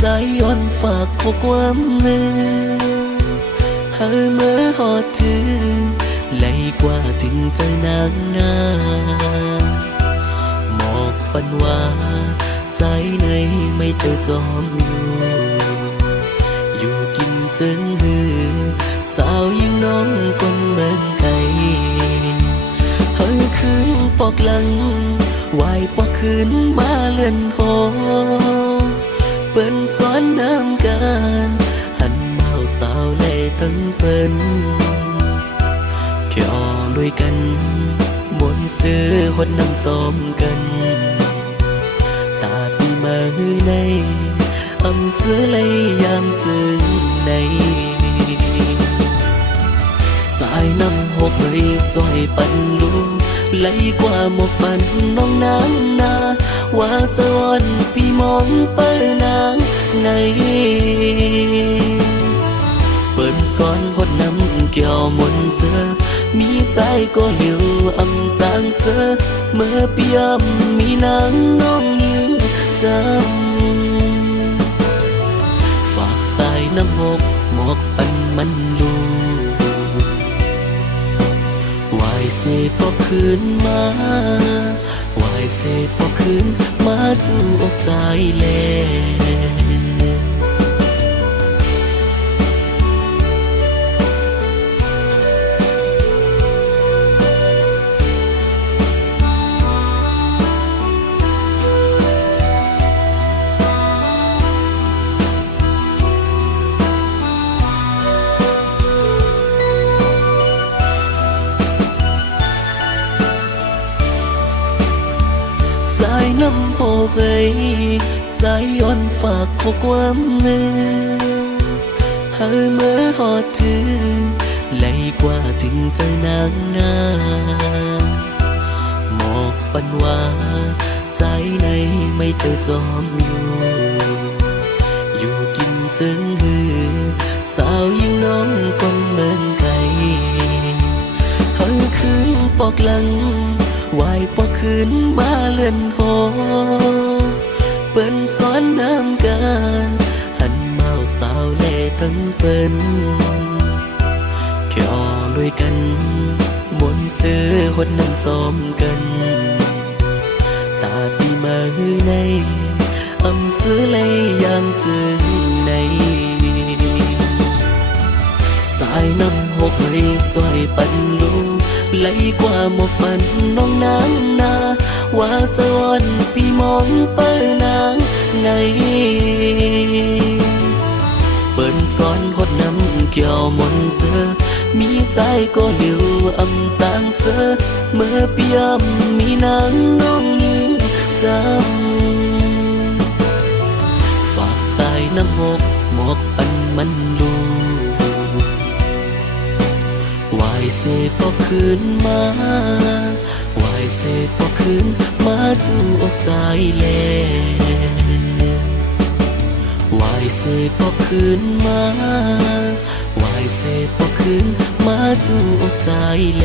ใจย้อนฝากข้อความหนึ่งหาเมื่อหอดถึงไหลกว่าถึงใจนางนาหมอกปันว่าใจในไม่เจอจอมอยู่กินจึงหือสาวยิ่งน้องคนเมืองไกลเฮาคืนปอกหลังวายปอกคืนมาเลื่อนหอเปิ้นสอนน้ำกันหันเมาสาวเล่ทั้งเปิ้นแค่ออลุยกันบนเสื้อหดน้ำจอมกันตาปีมาหือในอำเสื้อเลยยามจึงในสายน้ำหกเลยจ่อยปันลูไหลกว่าหมกปันน้องนางนาว่าจะวันพี่มองเปิ้นางในเปิ้นสอนหดน้ำเกี่ยวมนเสือมีใจก็เหลียวอำจางเสือเมื่อเปียมมีนางน้องยิงจำฝากสายน้ำหกหมกปันมันลูวายเสพอคืนมาวายเสพอคืนมาจูอกใจแลสายน้ำโหกเอ้ยใจย้อนฝากข้อความหนึ่งหาเมื่อหอดถึงไหลกว่าถึงใจนางนาหมอกปันว่าใจในไม่เจอจอมอยู่กินจึงหือสาวยิ่งน้องคนเมืองไกลเฮาคืนปอกหลังวายปอกคืนมาเลื่อนหอเปิ้นสอนน้ำกันหันเมาสาวเล่ทั้งเปิ้นแค่ออลุยกันบนเสื้อหดน้ำจอมกันตาปีมาหือในอำเสื้อเลยยามจึงในสายน้ำหกเลยจ่อยปันลูไหลกว่าหมกปันน้องนางนาว่าจะวันพี่มองเปิ้นางไงเปิ้นสอนหดน้ำเกี่ยวมนเสือมีใจก็เหลียวอำจางเสือเมื่อเปียมมีนางน้องยิงจำฝากสายน้ำหกหมกปันมันลูวายเสพอคืนมาวายเสพอคืนมาจูอกใจแลวายเสพอคืนมาวายเสพอคืนมาจูอกใจแล